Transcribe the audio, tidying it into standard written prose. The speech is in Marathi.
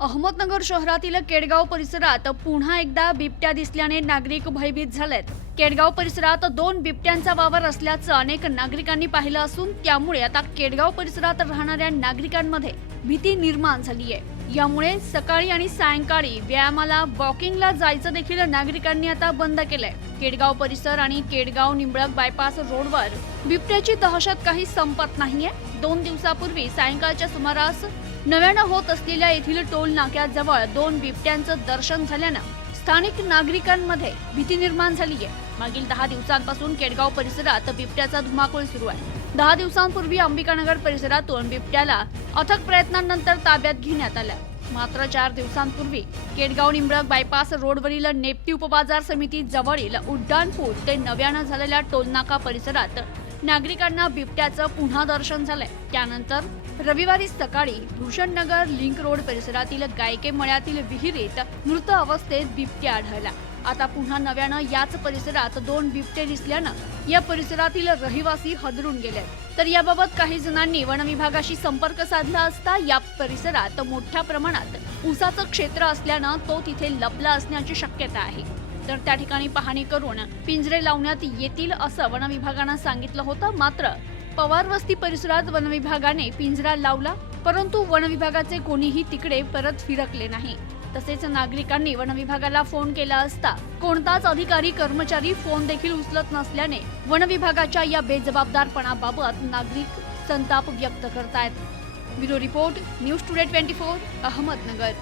अहमदनगर शहरातील केडगाव परिसरात पुन्हा एकदा बिबट्या दिसल्याने नागरिक भयभीत झालेत। केडगाव परिसरात 2 बिबट्यांचा वावर असल्याचं अनेक नागरिकांनी पाहिलं असून त्यामुळे आता केडगाव परिसरात राहणाऱ्या नागरिकांमध्ये भीती निर्माण झाली आहे। यामुळे सकाळी आणि सायंकाळी व्यायामाला वॉकिंगला जायचं देखील नागरिकांनी आता बंद केलंय। केडगाव परिसर आणि केडगाव निंबळक बायपास रोडवर बिबट्याची दहशत काही संपत नाहीये। 2 दिवसापूर्वी सायंकाळच्या सुमारास नव्यानं होत असलेल्या येथील टोल नाक्याजवळ 2 बिबट्यांचं दर्शन झाल्यानं स्थानिक नागरिकांमध्ये भीती निर्माण झाली आहे। मागील 10 दिवसांपासून केडगाव परिसरात बिबट्याचा धुमाकूळ सुरू आहे। 10 दिवसांपूर्वी अंबिकानगर परिसरातून बिबट्याला अथक प्रयत्नांनंतर ताब्यात घेण्यात आलं। मात्र 4 दिवसांपूर्वी केडगाव निंबळक बायपास रोडवरील नेप्ती उपबाजार समिती जवळील उड्डाणपूल ते नव्यानं झालेल्या टोलनाका परिसरात नागरिकांना बिबट्याचं पुन्हा दर्शन झालंय। त्यानंतर रविवारी सकाळी भूषणनगर लिंक रोड परिसरातील गायके मळ्यातील विहिरीत मृत अवस्थेत बिबट्या आढळला। आता पुन्हा नव्यानं याच परिसरात 2 बिबटे दिसल्यानं या परिसरातील रहिवासी हादरून गेले। तर याबाबत काही जणांनी वन विभागाशी संपर्क साधला असता या परिसरात मोठ्या प्रमाणात ऊसाचं क्षेत्र असल्यानं तो तिथे लपला असण्याची शक्यता आहे। तर त्या ठिकाणी पाहणी करून पिंजरे लावण्यात येतील असं वन विभागानं सांगितलं होतं। मात्र पवारवस्ती परिसरात वन विभागाने पिंजरा लावला, परंतु वन विभागाचे कोणीही तिकडे परत फिरकले नाही। तसेच नागरिकांनी वन विभागाला फोन केला असता कोणताच अधिकारी कर्मचारी फोन देखील उचलत नसल्याने वन विभागाच्या या बेजबाबदारपणाबाबत नागरिक संताप व्यक्त करतायत। Bureau report, news today 24, Ahmednagar.